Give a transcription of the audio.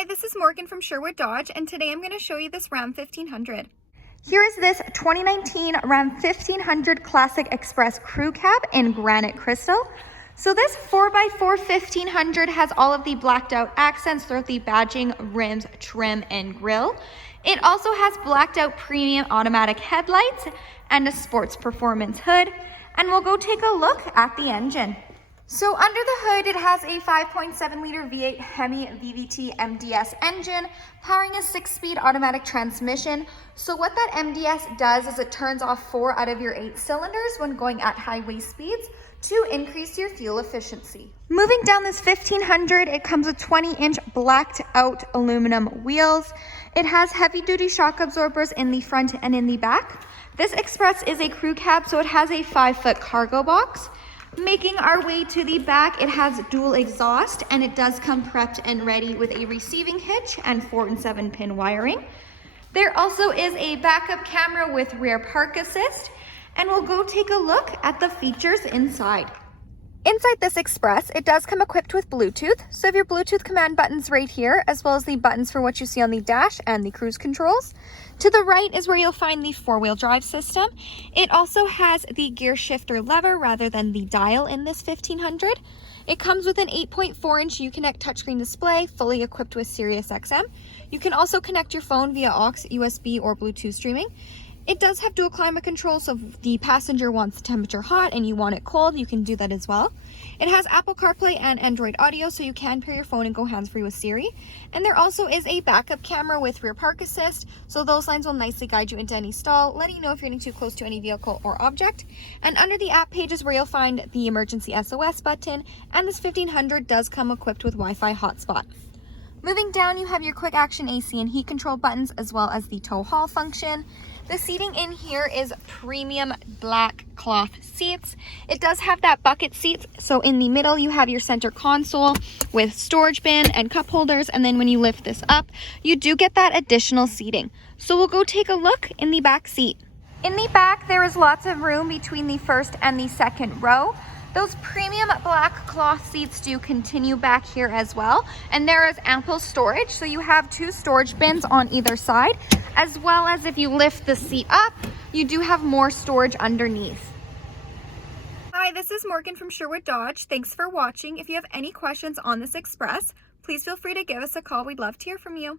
Hi, this is Morgan from Sherwood Dodge, and today I'm going to show you this Ram 1500. Here is this 2019 Ram 1500 Classic Express Crew Cab in Granite Crystal. So this 4x4 1500 has all of the blacked out accents throughout the badging, rims, trim, and grille. It also has blacked out premium automatic headlights and a sports performance hood. And we'll go take a look at the engine. So under the hood, it has a 5.7 liter V8 Hemi VVT MDS engine powering a 6-speed automatic transmission. So what that MDS does is it turns off 4 out of your 8 cylinders when going at highway speeds to increase your fuel efficiency. Moving down this 1500, it comes with 20-inch blacked out aluminum wheels. It has heavy duty shock absorbers in the front and in the back. This Express is a crew cab, so it has a 5-foot cargo box. Making our way to the back, it has dual exhaust and it does come prepped and ready with a receiving hitch and 4 and 7 pin wiring. There also is a backup camera with rear park assist, and we'll go take a look at the features inside. Inside this Express, it does come equipped with Bluetooth. So you have your Bluetooth command buttons right here, as well as the buttons for what you see on the dash and the cruise controls. To the right is where you'll find the 4-wheel drive system. It also has the gear shifter lever rather than the dial in this 1500. It comes with an 8.4-inch Uconnect touchscreen display, fully equipped with Sirius XM. You can also connect your phone via aux, USB, or Bluetooth streaming. It does have dual climate control, so if the passenger wants the temperature hot and you want it cold, you can do that as well. It has Apple CarPlay and Android Audio, so you can pair your phone and go hands-free with Siri. And there also is a backup camera with rear park assist, so those lines will nicely guide you into any stall, letting you know if you're getting too close to any vehicle or object. And under the app page is where you'll find the emergency SOS button, and this 1500 does come equipped with Wi-Fi hotspot. Moving down, you have your quick action AC and heat control buttons, as well as the tow haul function. The seating in here is premium black cloth seats. It does have that bucket seat, so in the middle you have your center console with storage bin and cup holders, and then when you lift this up, you do get that additional seating. So we'll go take a look in the back seat. In the back, there is lots of room between the first and the second row. Those premium black cloth seats do continue back here as well, and there is ample storage, so you have 2 storage bins on either side, as well as if you lift the seat up, you do have more storage underneath. Hi, this is Morgan from Sherwood Dodge. Thanks for watching. If you have any questions on this Express, please feel free to give us a call. We'd love to hear from you.